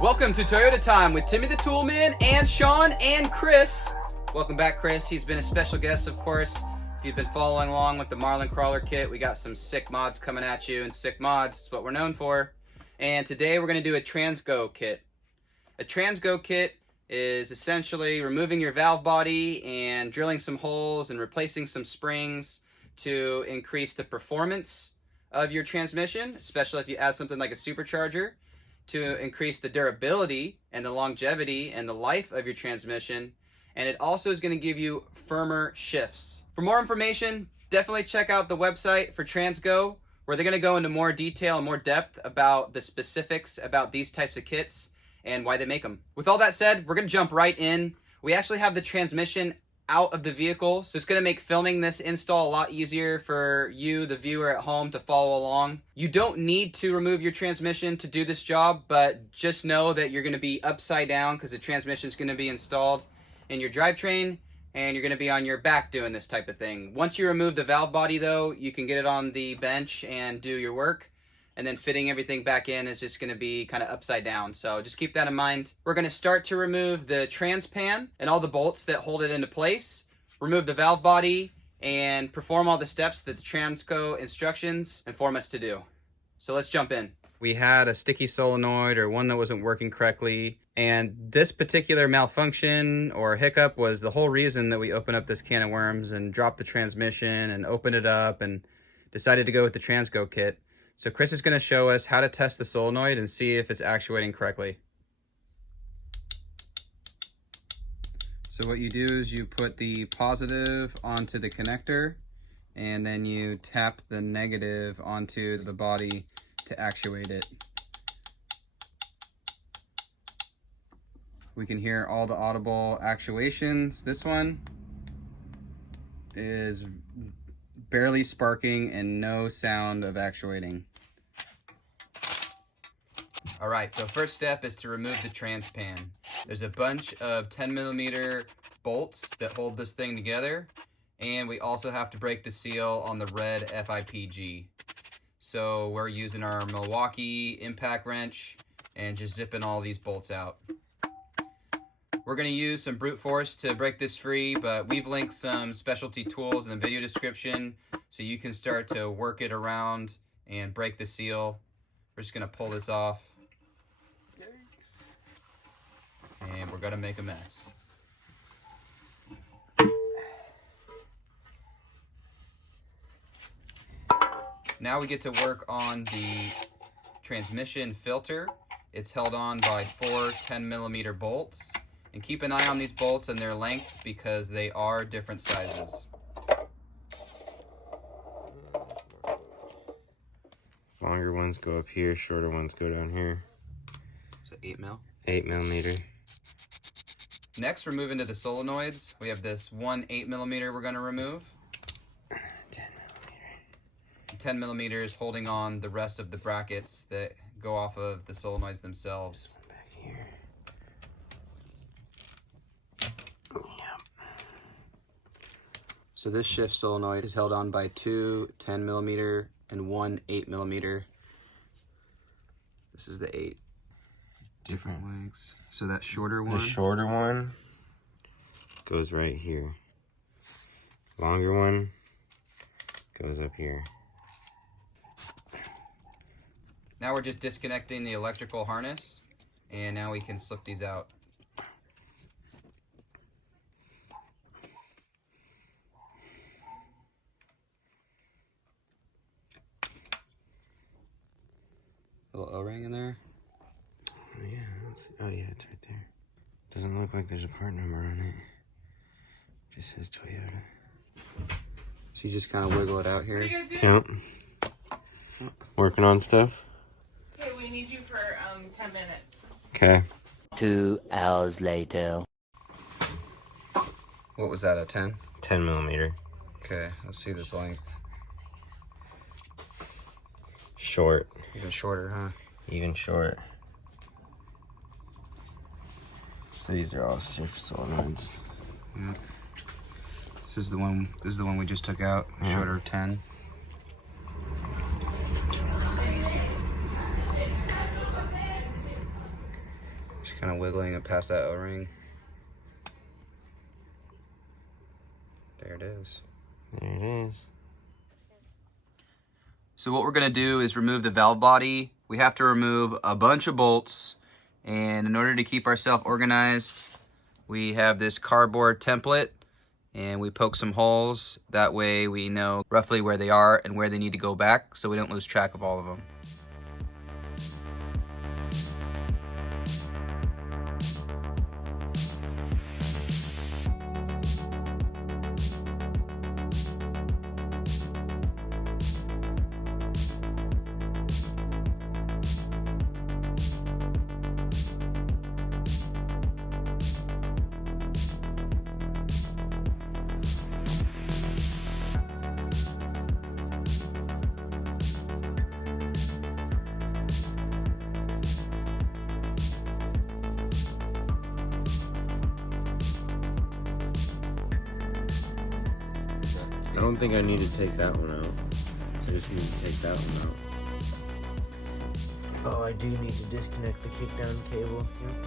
Welcome to Toyota Time with Timmy the Toolman and Sean and Chris. Welcome back, Chris. He's been a special guest, of course. If you've been following along with the Marlin Crawler kit, we got some sick mods coming at you, and sick mods is what we're known for. And today we're going to do a TransGo kit. A TransGo kit is essentially removing your valve body and drilling some holes and replacing some springs to increase the performance of your transmission, especially if you add something like a supercharger, to increase the durability and the longevity and the life of your transmission. And it also is going to give you firmer shifts. For more information, definitely check out the website for TransGo, where they're going to go into more detail and more depth about the specifics about these types of kits and why they make them. With all that said, we're going to jump right in. We actually have the transmission out of the vehicle, so it's going to make filming this install a lot easier for you, the viewer at home, to follow along. You don't need to remove your transmission to do this job, but just know that you're going to be upside down because the transmission is going to be installed in your drivetrain and you're going to be on your back doing this type of thing. Once you remove the valve body though, you can get it on the bench and do your work. And then fitting everything back in is just going to be kind of upside down. So just keep that in mind. We're going to start to remove the trans pan and all the bolts that hold it into place, remove the valve body, and perform all the steps that the TransGo instructions inform us to do. So let's jump in. We had a sticky solenoid or one that wasn't working correctly, and this particular malfunction or hiccup was the whole reason that we opened up this can of worms and dropped the transmission and opened it up and decided to go with the TransGo kit. So Chris is going to show us how to test the solenoid and see if it's actuating correctly. So what you do is you put the positive onto the connector and then you tap the negative onto the body to actuate it. We can hear all the audible actuations. This one is barely sparking and no sound of actuating. All right, so first step is to remove the trans pan. There's a bunch of 10mm bolts that hold this thing together, and we also have to break the seal on the red FIPG. So we're using our Milwaukee impact wrench and just zipping all these bolts out. We're going to use some brute force to break this free, but we've linked some specialty tools in the video description so you can start to work it around and break the seal. We're just going to pull this off. And we're going to make a mess. Now we get to work on the transmission filter. It's held on by 4 10mm bolts. And keep an eye on these bolts and their length because they are different sizes. Longer ones go up here, shorter ones go down here. So 8mm? 8mm. Next, we're moving to the solenoids. We have this one 8mm we're going to remove. 10mm is holding on the rest of the brackets that go off of the solenoids themselves. Back here. Yep. So this shift solenoid is held on by 2 10mm and 1 8mm. This is the 8. Different lengths. So that shorter one? The shorter one goes right here. Longer one goes up here. Now we're just disconnecting the electrical harness, and now we can slip these out. A little O-ring in there. Oh yeah, oh yeah, it's right there. Doesn't look like there's a part number on it. Just says Toyota. So you just kind of wiggle it out here. What are you guys doing? Yep. Working on stuff. Okay, we need you for 10 minutes. Okay. 2 hours later. What was that, a 10? 10 millimeter. Okay, let's see this length. Short. Even shorter, huh? Even short. So these are all surface elements. Yeah. This is the one we just took out. Yeah. Shorter of 10. This is really crazy. Just kind of wiggling it past that O-ring. There it is. There it is. So what we're gonna do is remove the valve body. We have to remove a bunch of bolts, and in order to keep ourselves organized, we have this cardboard template, and we poke some holes. That way we know roughly where they are and where they need to go back, so we don't lose track of all of them. I don't think I need to take that one out. I just need to take that one out. Oh, I do need to disconnect the kickdown cable. Yep.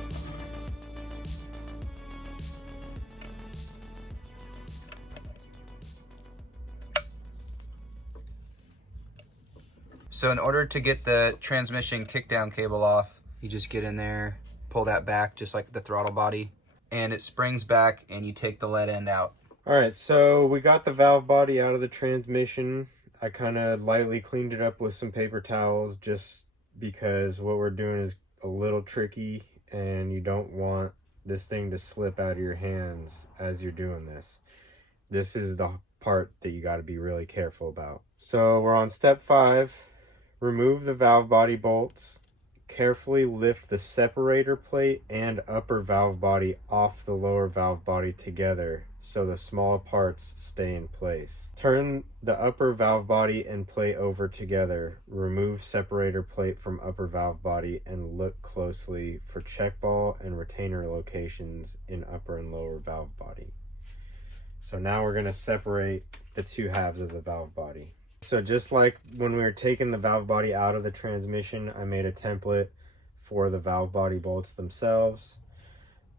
So in order to get the transmission kickdown cable off, you just get in there, pull that back just like the throttle body, and it springs back and you take the lead end out. All right, so we got the valve body out of the transmission. I kind of lightly cleaned it up with some paper towels just because what we're doing is a little tricky and you don't want this thing to slip out of your hands as you're doing this. This is the part that you got to be really careful about. So we're on step 5. Remove the valve body bolts. Carefully lift the separator plate and upper valve body off the lower valve body together so the small parts stay in place. Turn the upper valve body and plate over together. Remove separator plate from upper valve body and look closely for check ball and retainer locations in upper and lower valve body. So now we're going to separate the two halves of the valve body. So just like when we were taking the valve body out of the transmission, I made a template for the valve body bolts themselves.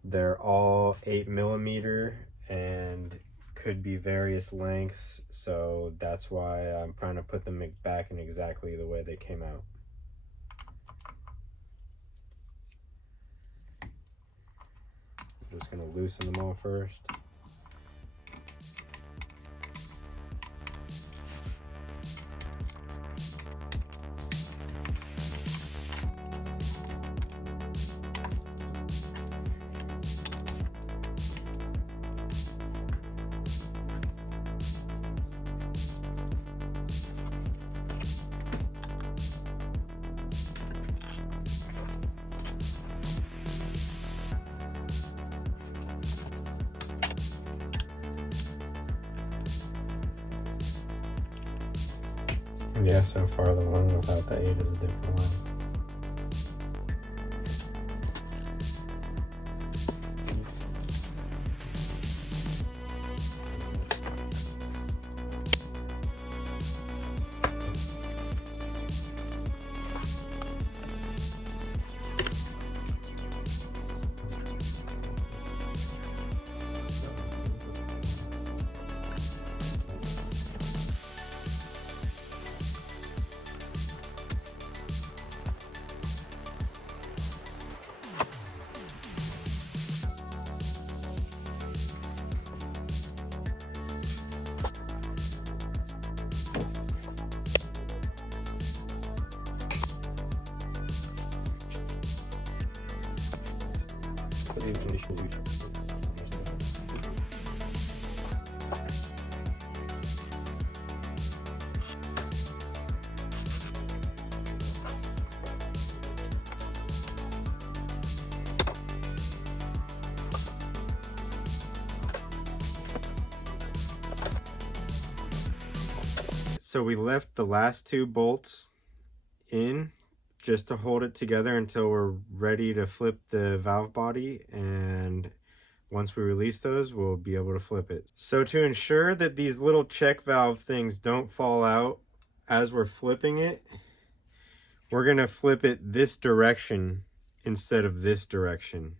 They're all 8 millimeter and could be various lengths, so that's why I'm trying to put them back in exactly the way they came out. I'm just going to loosen them all first. Yeah, so far the one without the 8 is a different one. So we left the last two bolts in just to hold it together until we're ready to flip the valve body, and once we release those, we'll be able to flip it. So to ensure that these little check valve things don't fall out as we're flipping it, we're gonna flip it this direction instead of this direction.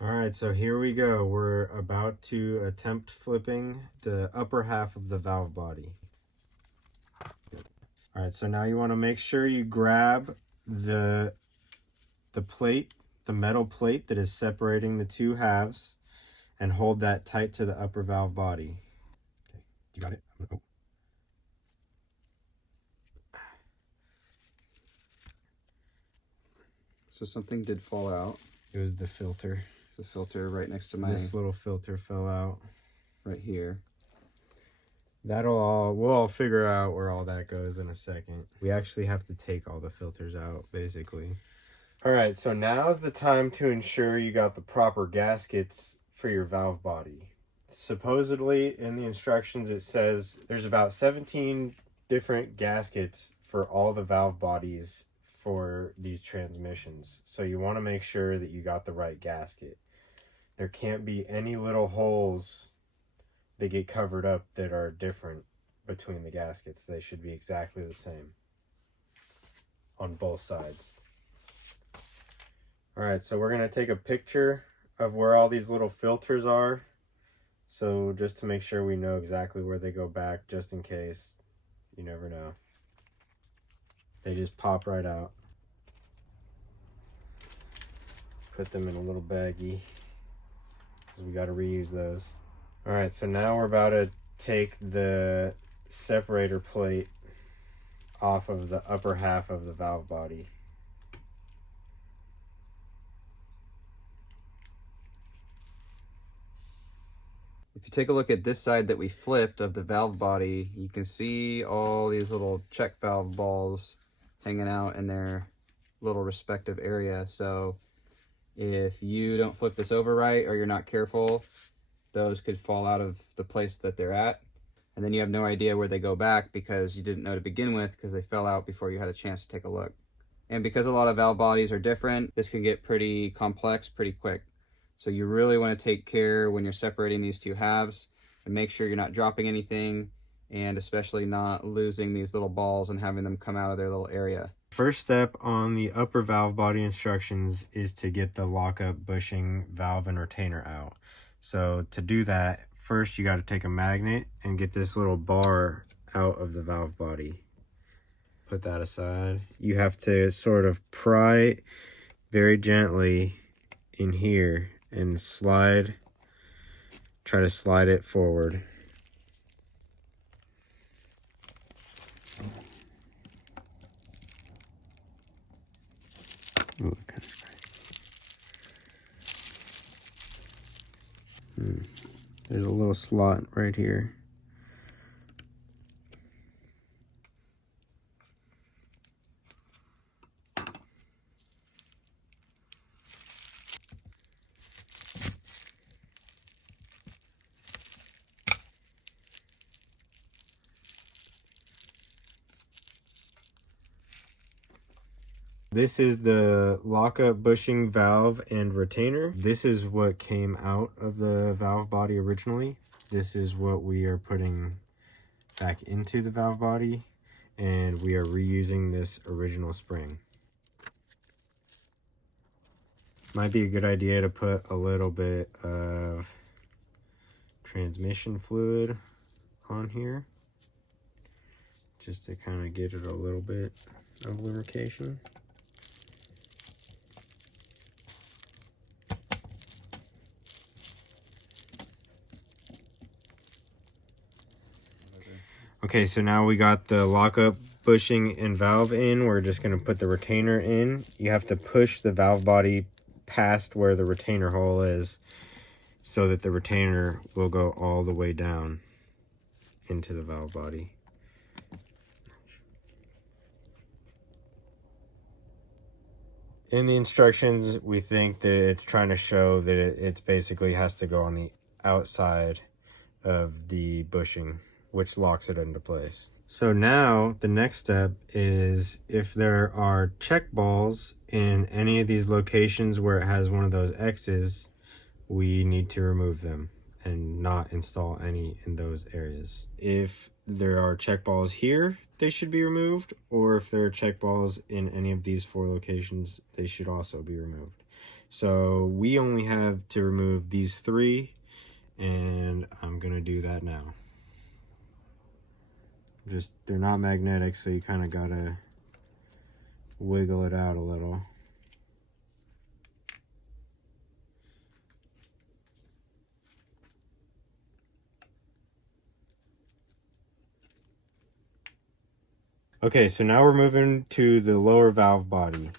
All right, so here we go. We're about to attempt flipping the upper half of the valve body. All right, so now you want to make sure you grab the plate, the metal plate that is separating the two halves, and hold that tight to the upper valve body. Okay, you got it? Oh. So something did fall out. It was the filter. It's a filter right next to my... This little filter fell out. Right here. We'll all figure out where all that goes in a second. We actually have to take all the filters out, basically. All right, so now's the time to ensure you got the proper gaskets for your valve body. Supposedly, in the instructions, it says there's about 17 different gaskets for all the valve bodies for these transmissions. So you want to make sure that you got the right gasket. There can't be any little holes that get covered up that are different between the gaskets. They should be exactly the same on both sides. All right, so we're gonna take a picture of where all these little filters are. So just to make sure we know exactly where they go back, just in case, you never know. They just pop right out. Put them in a little baggie, because we gotta reuse those. All right, so now we're about to take the separator plate off of the upper half of the valve body. If you take a look at this side that we flipped of the valve body, you can see all these little check valve balls hanging out in their little respective area. So if you don't flip this over right, or you're not careful, those could fall out of the place that they're at, and then you have no idea where they go back because you didn't know to begin with, because they fell out before you had a chance to take a look. And because a lot of valve bodies are different, this can get pretty complex pretty quick. So you really want to take care when you're separating these two halves and make sure you're not dropping anything, and especially not losing these little balls and having them come out of their little area. First step on the upper valve body instructions is to get the lockup bushing valve and retainer out. So to do that, first you got to take a magnet and get this little bar out of the valve body. Put that aside. You have to sort of pry very gently in here and try to slide it forward. Ooh, kind of There's a little slot right here. This is the lockup bushing valve and retainer. This is what came out of the valve body originally. This is what we are putting back into the valve body, and we are reusing this original spring. Might be a good idea to put a little bit of transmission fluid on here, just to kind of get it a little bit of lubrication. Okay, so now we got the lockup bushing and valve in. We're just going to put the retainer in. You have to push the valve body past where the retainer hole is, so that the retainer will go all the way down into the valve body. In the instructions, we think that it's trying to show that it's basically has to go on the outside of the bushing, which locks it into place. So now the next step is, if there are check balls in any of these locations where it has one of those X's, we need to remove them and not install any in those areas. If there are check balls here, they should be removed, or if there are check balls in any of these 4 locations, they should also be removed. So we only have to remove these 3, and I'm gonna do that now. Just, they're not magnetic, so you kind of gotta wiggle it out a little. Okay, so now we're moving to the lower valve body.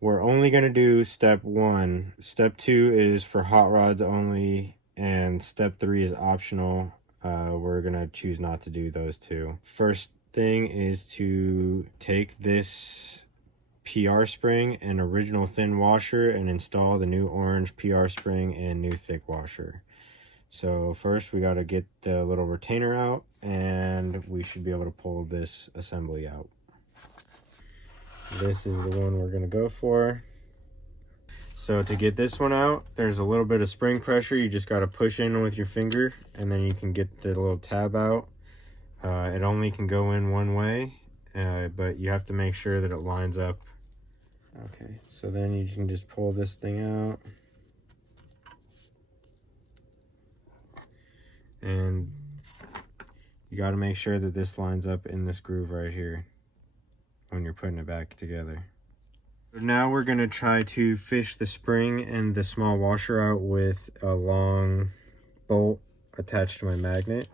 We're only going to do step 1. Step 2 is for hot rods only, and step 3 is optional. We're going to choose not to do those 2. First thing is to take this PR spring and original thin washer and install the new orange PR spring and new thick washer. So first we got to get the little retainer out, and we should be able to pull this assembly out. This is the one we're going to go for. So to get this one out, there's a little bit of spring pressure. You just got to push in with your finger, and then you can get the little tab out. It only can go in one way, but you have to make sure that it lines up. Okay, so then you can just pull this thing out. And you got to make sure that this lines up in this groove right here when you're putting it back together. So now we're going to try to fish the spring and the small washer out with a long bolt attached to my magnet.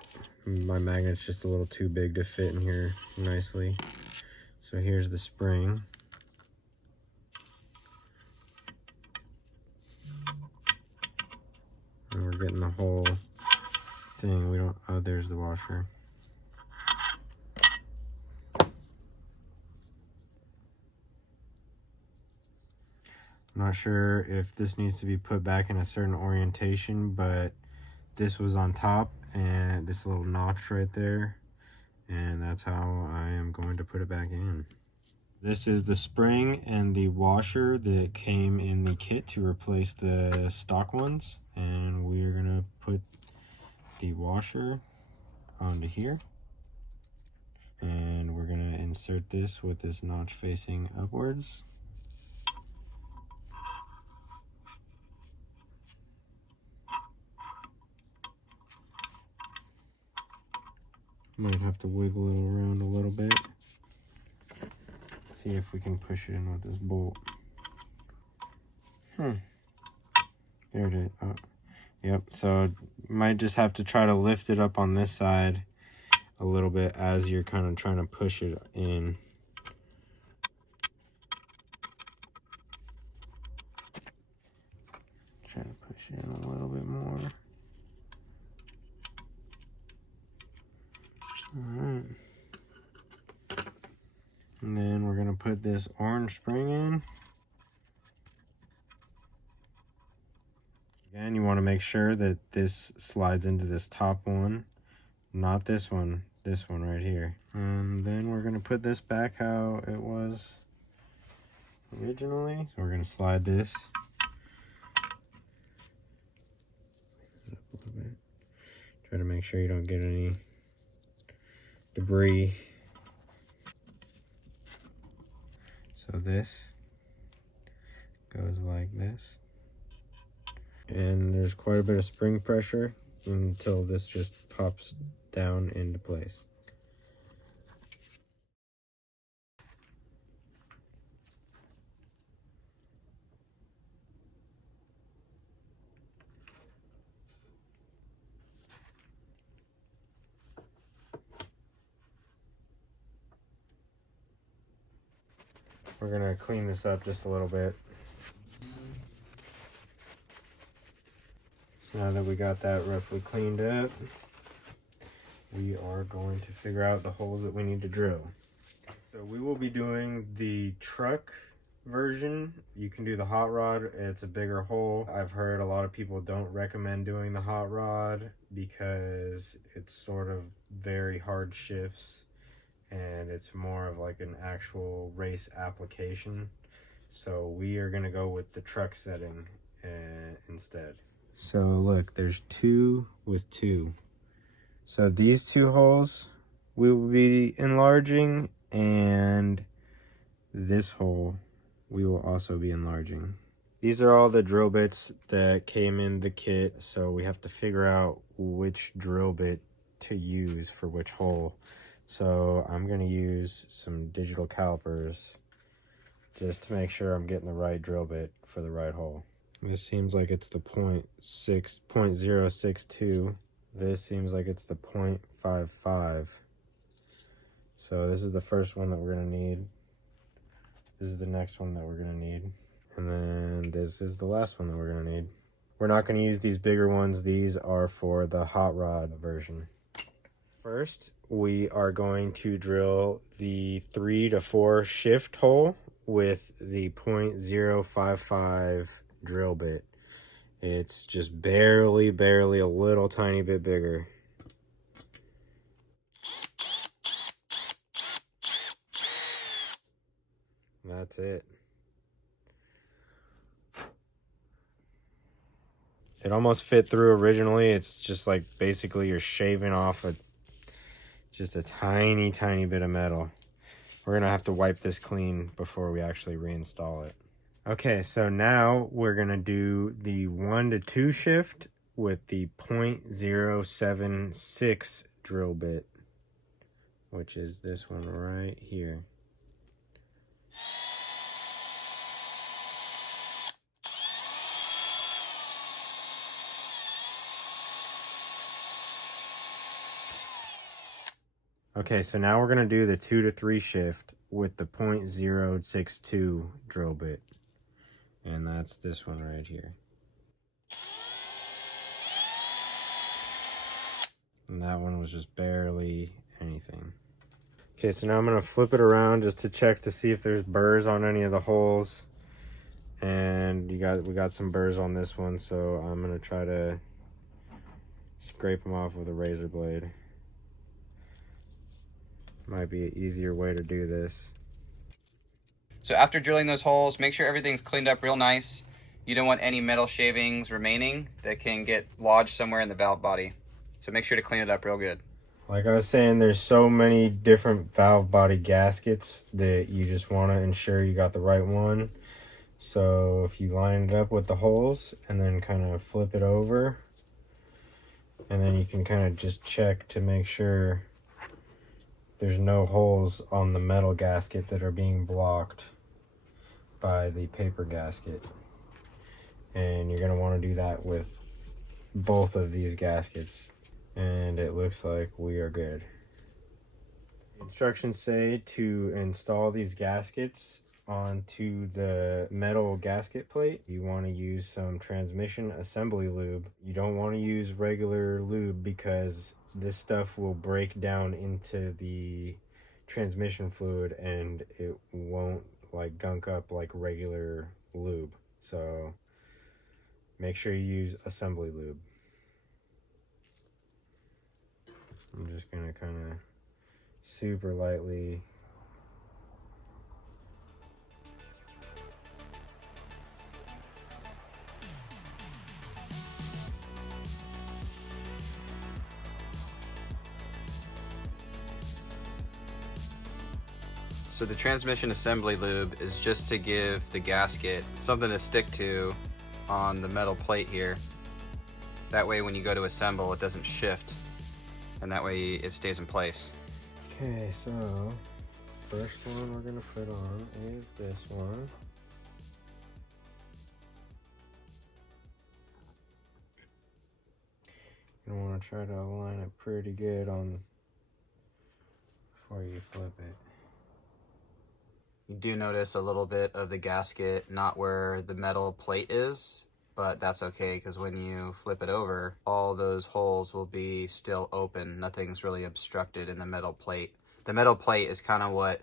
My magnet's just a little too big to fit in here nicely. So here's the spring. And we're getting the whole thing. We don't, oh, there's the washer. I'm not sure if this needs to be put back in a certain orientation, but this was on top, and this little notch right there, and that's how I am going to put it back in. This is the spring and the washer that came in the kit to replace the stock ones, and we're gonna put the washer onto here, and we're gonna insert this with this notch facing upwards. Might have to wiggle it around a little bit. See if we can push it in with this bolt. There it is. Oh, yep, so might just have to try to lift it up on this side a little bit as you're kind of trying to push it in. Try to push it in a little bit more. Alright. And then we're going to put this orange spring in. Again, you want to make sure that this slides into this top one, not this one right here. And then we're going to put this back how it was originally. So we're going to slide this up a little bit. Try to make sure you don't get any debris. So this goes like this. And there's quite a bit of spring pressure until this just pops down into place. We're gonna clean this up just a little bit. So now that we got that roughly cleaned up, we are going to figure out the holes that we need to drill. So we will be doing the truck version. You can do the hot rod, it's a bigger hole. I've heard a lot of people don't recommend doing the hot rod because it's sort of very hard shifts and it's more of like an actual race application. So we are gonna go with the truck setting instead. So look, there's 2 with 2. So these 2 holes we will be enlarging, and this hole we will also be enlarging. These are all the drill bits that came in the kit, so we have to figure out which drill bit to use for which hole. So I'm going to use some digital calipers just to make sure I'm getting the right drill bit for the right hole. This seems like it's the 0.062. This seems like it's the 0.55. So this is the first one that we're going to need. This is the next one that we're going to need. And then this is the last one that we're going to need. We're not going to use these bigger ones. These are for the hot rod version. First, we are going to drill the 3 to 4 shift hole with the 0.055 drill bit. It's just barely a little tiny bit bigger. That's it. It almost fit through originally. It's just like basically you're shaving off just a tiny bit of metal. We're gonna have to wipe this clean before we actually reinstall it. Okay, so now we're gonna do the 1 to 2 shift with the 0.076 drill bit, which is this one right here. Okay, so now we're gonna do the 2 to 3 shift with the 0.062 drill bit. And that's this one right here. And that one was just barely anything. Okay, so now I'm gonna flip it around just to check to see if there's burrs on any of the holes. And we got some burrs on this one, so I'm gonna try to scrape them off with a razor blade. Might be an easier way to do this. So after drilling those holes, make sure everything's cleaned up real nice. You don't want any metal shavings remaining that can get lodged somewhere in the valve body. So make sure to clean it up real good. Like I was saying, there's so many different valve body gaskets that you just want to ensure you got the right one. So if you line it up with the holes and then kind of flip it over, and then you can kind of just check to make sure there's no holes on the metal gasket that are being blocked by the paper gasket. And you're going to want to do that with both of these gaskets. And it looks like we are good. Instructions say to install these gaskets onto the metal gasket plate. You want to use some transmission assembly lube. You don't want to use regular lube because this stuff will break down into the transmission fluid and it won't like gunk up like regular lube. So make sure you use assembly lube. I'm just gonna kind of super lightly So the transmission assembly lube is just to give the gasket something to stick to on the metal plate here. That way when you go to assemble it doesn't shift, and that way it stays in place. Okay, so first one we're gonna put on is this one. You want to try to align it pretty good on before you flip it. You do notice a little bit of the gasket not where the metal plate is. but that's okay because when you flip it over, all those holes will be still open. Nothing's really obstructed in the metal plate. The metal plate is kind of what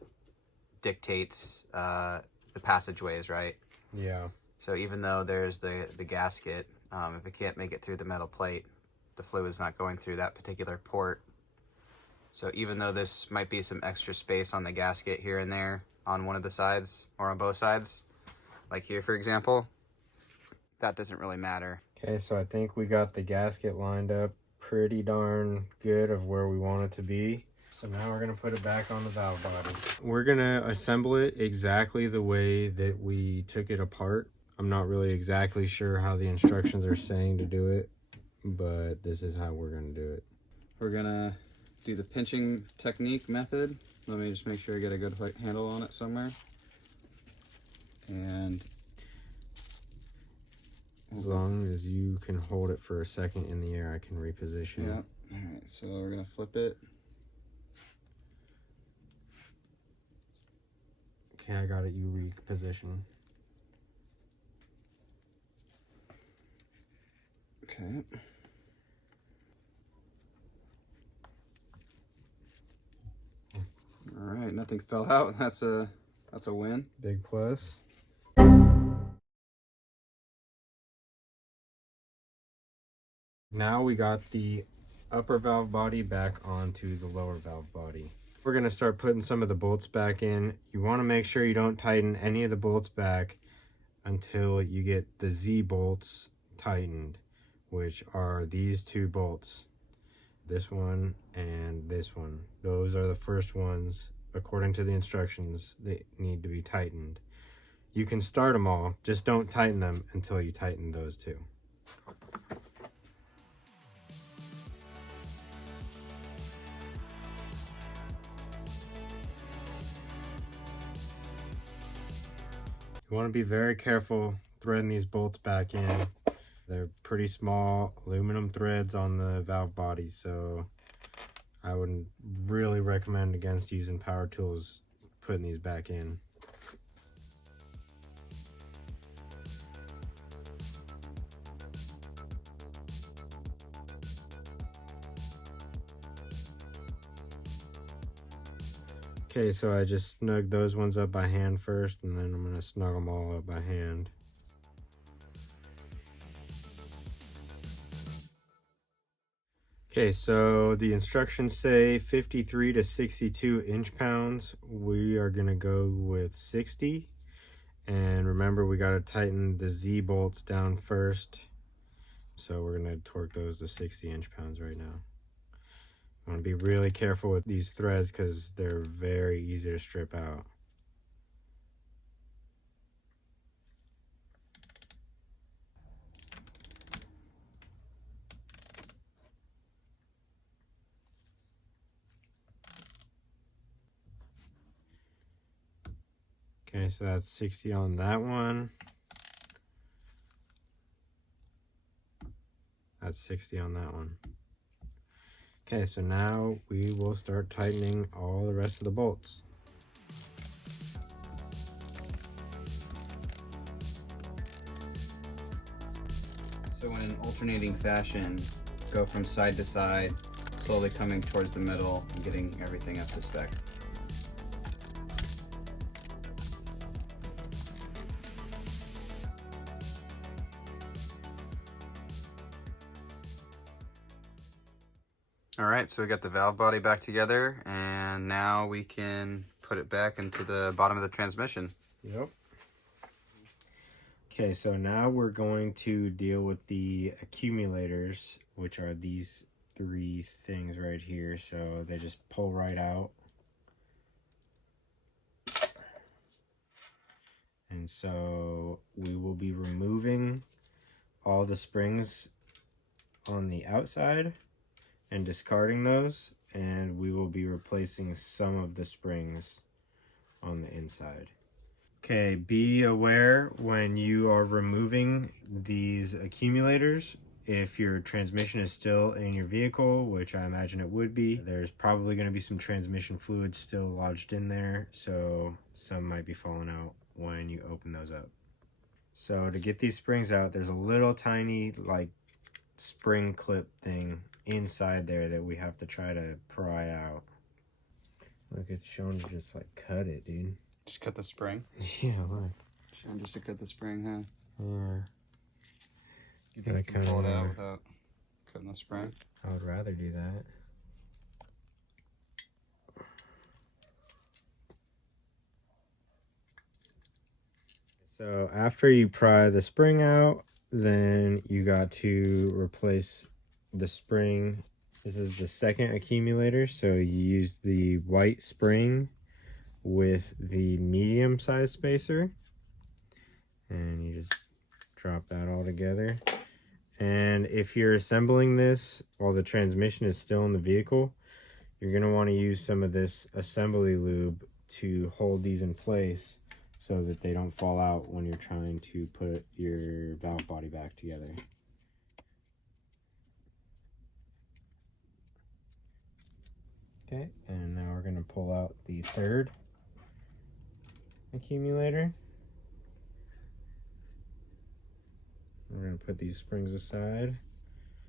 dictates the passageways, right? Yeah. So even though there's the gasket, if it can't make it through the metal plate, the fluid's not going through that particular port. So even though this might be some extra space on the gasket here and there on one of the sides or on both sides, like here for example, that doesn't really matter. Okay, so I think we got the gasket lined up pretty darn good of where we want it to be. So now we're gonna put it back on the valve body. We're gonna assemble it exactly the way that we took it apart. I'm not really exactly sure how the instructions are saying to do it, but this is how we're gonna do it. We're gonna do the pinching technique method. Let me just make sure I get a good handle on it somewhere. And as long as you can hold it for a second in the air, I can reposition. Yeah. All right, so we're gonna flip it. Okay, I got it. You reposition. Okay. All right, nothing fell out. That's a win. Big plus. Now we got the upper valve body back onto the lower valve body. We're going to start putting some of the bolts back in. You want to make sure you don't tighten any of the bolts back until you get the Z bolts tightened, which are these two bolts. This one and this one. Those are the first ones, according to the instructions, they need to be tightened. You can start them all, just don't tighten them until you tighten those two. You want to be very careful threading these bolts back in. They're pretty small aluminum threads on the valve body, so I wouldn't really recommend against using power tools putting these back in. Okay, so I just snugged those ones up by hand first, and then I'm going to snug them all up by hand. Okay, so the instructions say 53 to 62 inch-pounds. We are going to go with 60. And remember, we got to tighten the Z bolts down first. So we're going to torque those to 60 inch-pounds right now. I want to be really careful with these threads because they're very easy to strip out. Okay, so that's 60 on that one. That's 60 on that one. Okay, so now we will start tightening all the rest of the bolts. So in an alternating fashion, go from side to side, slowly coming towards the middle and getting everything up to spec. All right, so we got the valve body back together, and now we can put it back into the bottom of the transmission. Yep. Okay, so now we're going to deal with the accumulators, which are these three things right here. So they just pull right out. And so we will be removing all the springs on the outside and discarding those, and we will be replacing some of the springs on the inside. Okay, be aware when you are removing these accumulators, if your transmission is still in your vehicle, which I imagine it would be, there's probably going to be some transmission fluid still lodged in there, so some might be falling out when you open those up. So to get these springs out, there's a little tiny like spring clip thing inside there that we have to try to pry out. Look, it's shown to just like cut it, dude. Just cut the spring. Yeah, look. Shown just to cut the spring, huh? Yeah. You think you can pull it out without cutting the spring? I would rather do that. So after you pry the spring out, then you got to replace the spring. This is the second accumulator, so you use the white spring with the medium size spacer, and you just drop that all together. And if you're assembling this while the transmission is still in the vehicle, you're going to want to use some of this assembly lube to hold these in place so that they don't fall out when you're trying to put your valve body back together. Okay, and now we're going to pull out the third accumulator. We're going to put these springs aside.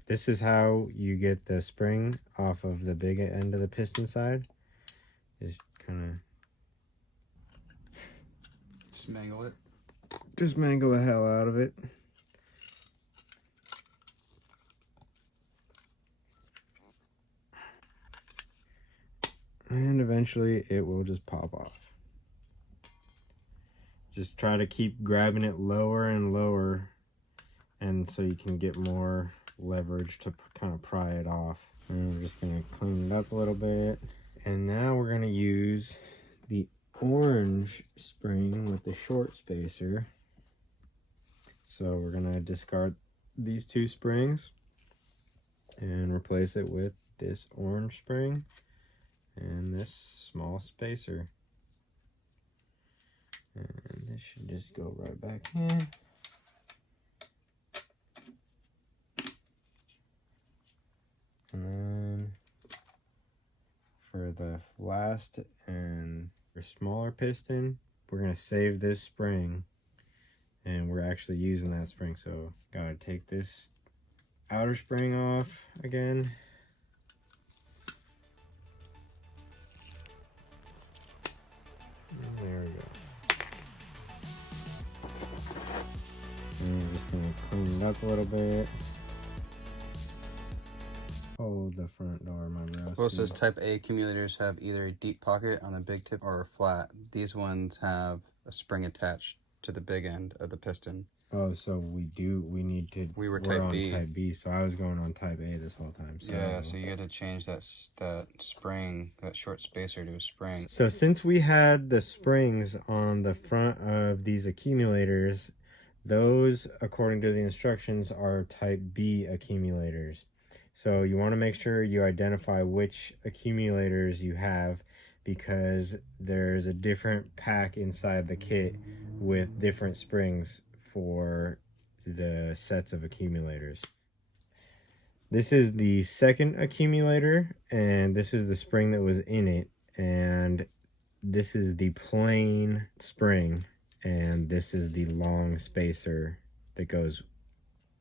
This is how you get the spring off of the big end of the piston side. Just kind of Just mangle it. just mangle the hell out of it. And eventually it will just pop off. Just try to keep grabbing it lower and lower, and so you can get more leverage to kind of pry it off. And we're just going to clean it up a little bit. And now we're going to use the orange spring with the short spacer. So we're going to discard these two springs and replace it with this orange spring and this small spacer. And this should just go right back in. And then for the last and for smaller piston, we're going to save this spring, and we're actually using that spring. So gotta take this outer spring off again. And there we go. And I'm just going to clean it up a little bit. Hold the front door, my bro. Well, it says type A accumulators have either a deep pocket on the big tip or a flat. These ones have a spring attached to the big end of the piston. Oh, so we need to. We were we're type on B. Type B, so I was going on type A this whole time. So. Yeah, so you got to change that spring, that short spacer to a spring. So since we had the springs on the front of these accumulators, those, according to the instructions, are type B accumulators. So you want to make sure you identify which accumulators you have, because there's a different pack inside the kit with different springs for the sets of accumulators. This is the second accumulator, and this is the spring that was in it, and this is the plain spring, and this is the long spacer that goes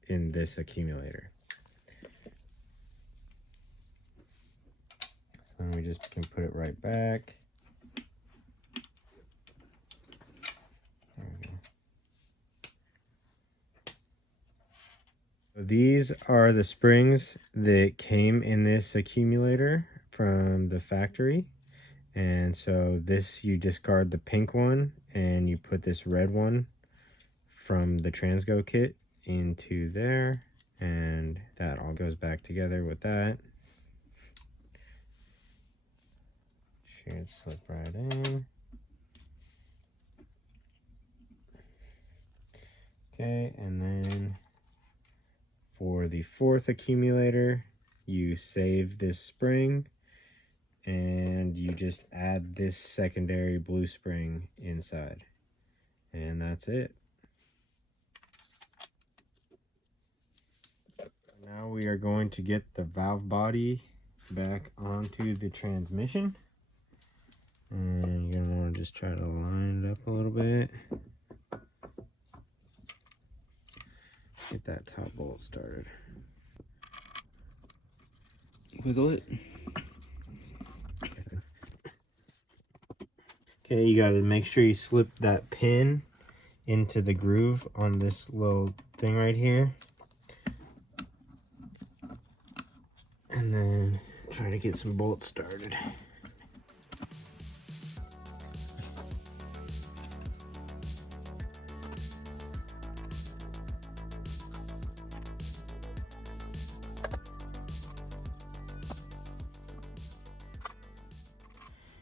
in this accumulator. So then we just can put it right back. There we go. So these are the springs that came in this accumulator from the factory. And so this, you discard the pink one and you put this red one from the TransGo kit into there, and that all goes back together with that. Should slip right in. Okay, and then for the fourth accumulator, you save this spring and you just add this secondary blue spring inside, and that's it. Now we are going to get the valve body back onto the transmission, and you're gonna want to just try to line it up a little bit. get that top bolt started. Wiggle it. Okay, you gotta make sure you slip that pin into the groove on this little thing right here. And then try to get some bolts started.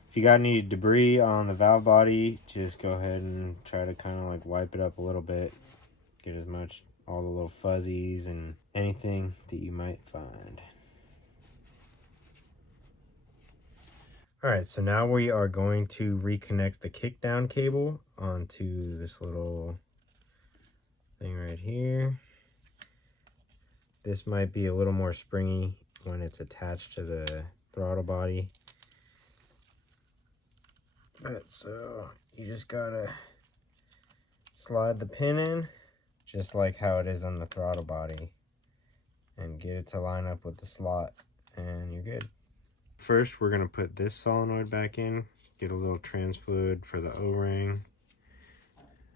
If you got any debris on the valve body, just go ahead and try to kind of like wipe it up a little bit. Get as much, all the little fuzzies and anything that you might find. Alright, so now we are going to reconnect the kickdown cable onto this little thing right here. This might be a little more springy when it's attached to the throttle body. But so you just gotta slide the pin in just like how it is on the throttle body and get it to line up with the slot and you're good. First we're gonna put this solenoid back in, get a little trans fluid for the O-ring,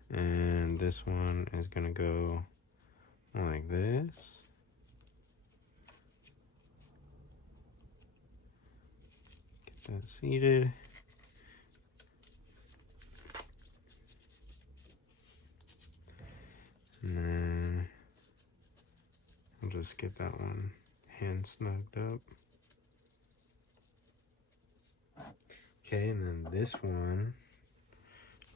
and this one is gonna go like this. Get that seated. And then I'll just get that one hand snugged up. Okay, and then this one,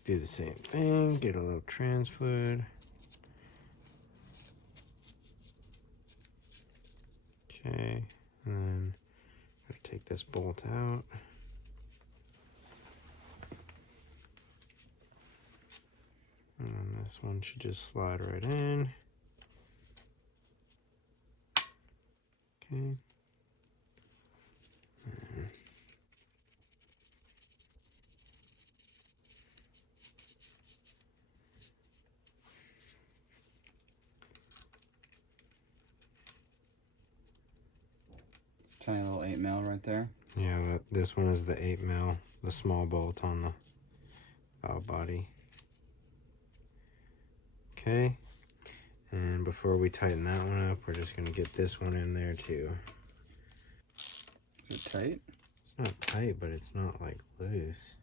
do the same thing, get a little trans fluid. Okay, and then gotta take this bolt out. And then this one should just slide right in. Okay. It's a tiny little 8mm right there. Yeah, this one is the 8mm, the small bolt on the valve body. Okay, and before we tighten that one up, we're just going to get this one in there too. Is it tight? It's not tight, but it's not like loose.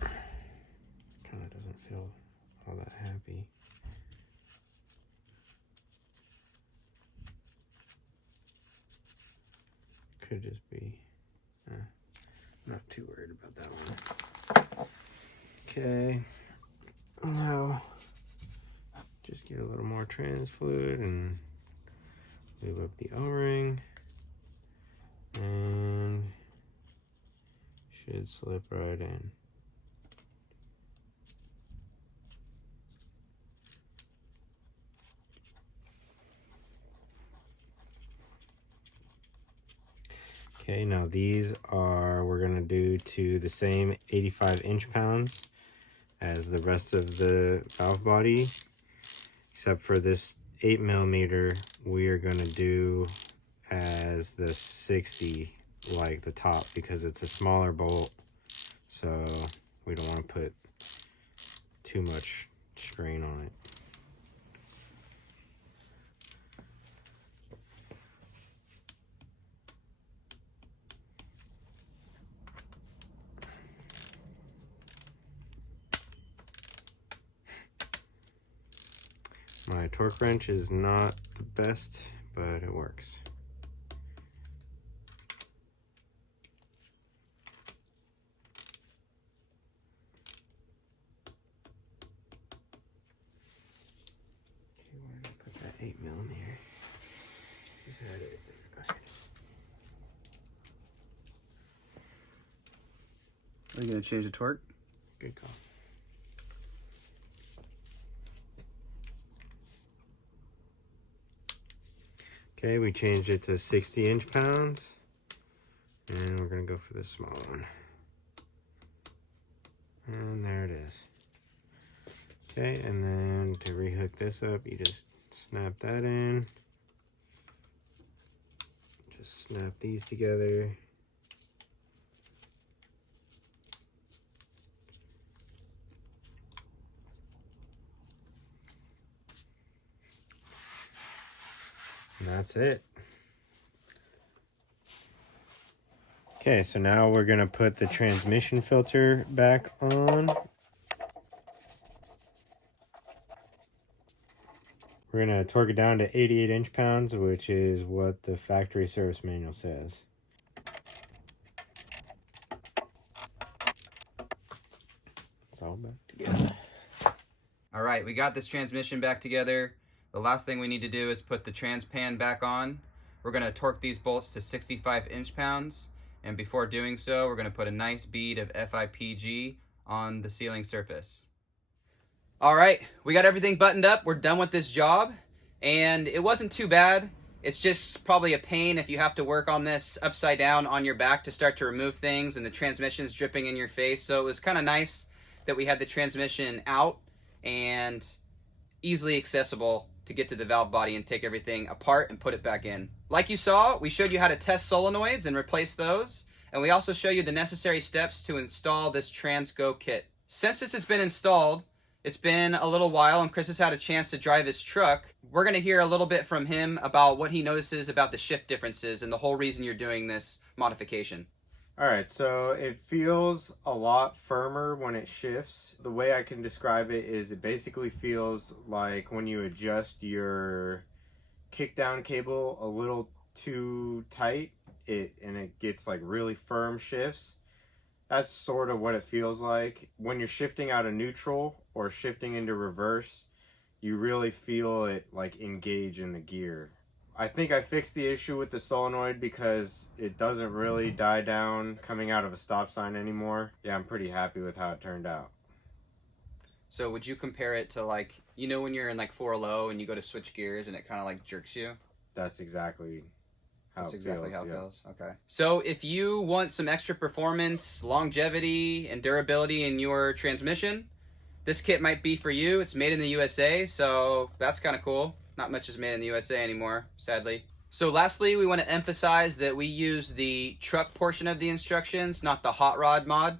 Kind of doesn't feel all that happy. Could just be, not too worried about that one. Okay, now just get a little more trans fluid and lube up the O-ring, and should slip right in. Okay, now these are, we're gonna do to the same 85 inch-pounds as the rest of the valve body, except for this 8mm we are gonna do as the 60, like the top, because it's a smaller bolt, so we don't want to put too much strain on it. My torque wrench is not the best, but it works. Okay, where did I put that 8mm? Just had it. Are you gonna change the torque? Good call. Okay, we changed it to 60 inch-pounds, and we're gonna go for the small one. And there it is. Okay, and then to rehook this up, you just snap that in. Just snap these together. And that's it. Okay, so now we're gonna put the transmission filter back on. We're gonna torque it down to 88 inch-pounds, which is what the factory service manual says. It's all back together. All right, we got this transmission back together. The last thing we need to do is put the transpan back on. We're gonna torque these bolts to 65 inch-pounds. And before doing so, we're gonna put a nice bead of FIPG on the sealing surface. All right, we got everything buttoned up. We're done with this job, and it wasn't too bad. It's just probably a pain if you have to work on this upside down on your back to start to remove things, and the transmission's dripping in your face. So it was kind of nice that we had the transmission out and easily accessible to get to the valve body and take everything apart and put it back in. Like you saw, we showed you how to test solenoids and replace those, and we also show you the necessary steps to install this TransGo kit. Since this has been installed, it's been a little while and Chris has had a chance to drive his truck. We're going to hear a little bit from him about what he notices about the shift differences and the whole reason you're doing this modification. Alright, so it feels a lot firmer when it shifts. The way I can describe it is it basically feels like when you adjust your kickdown cable a little too tight, and it gets like really firm shifts. That's sort of what it feels like. When you're shifting out of neutral or shifting into reverse, you really feel it like engage in the gear. I think I fixed the issue with the solenoid because it doesn't really die down coming out of a stop sign anymore. Yeah, I'm pretty happy with how it turned out. So would you compare it to, like, you know when you're in like 4 low and you go to switch gears and it kind of like jerks you? That's exactly how That's it exactly feels. how it Yeah. feels. Okay. So if you want some extra performance, longevity, and durability in your transmission, this kit might be for you. It's made in the USA, so that's kind of cool. Not much is made in the USA anymore, sadly. So lastly, we want to emphasize that we use the truck portion of the instructions, not the hot rod mod,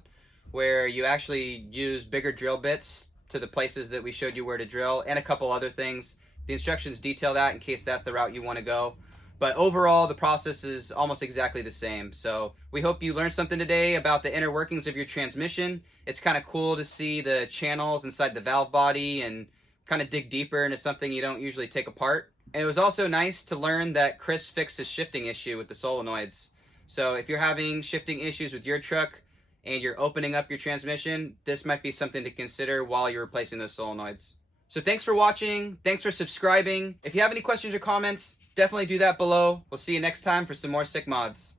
where you actually use bigger drill bits to the places that we showed you where to drill, and a couple other things. The instructions detail that in case that's the route you want to go. But overall, the process is almost exactly the same. So we hope you learned something today about the inner workings of your transmission. It's kind of cool to see the channels inside the valve body and kind of dig deeper into something you don't usually take apart. And it was also nice to learn that Chris fixed his shifting issue with the solenoids. So if you're having shifting issues with your truck and you're opening up your transmission, this might be something to consider while you're replacing those solenoids. So thanks for watching. Thanks for subscribing. If you have any questions or comments, definitely do that below. We'll see you next time for some more sick mods.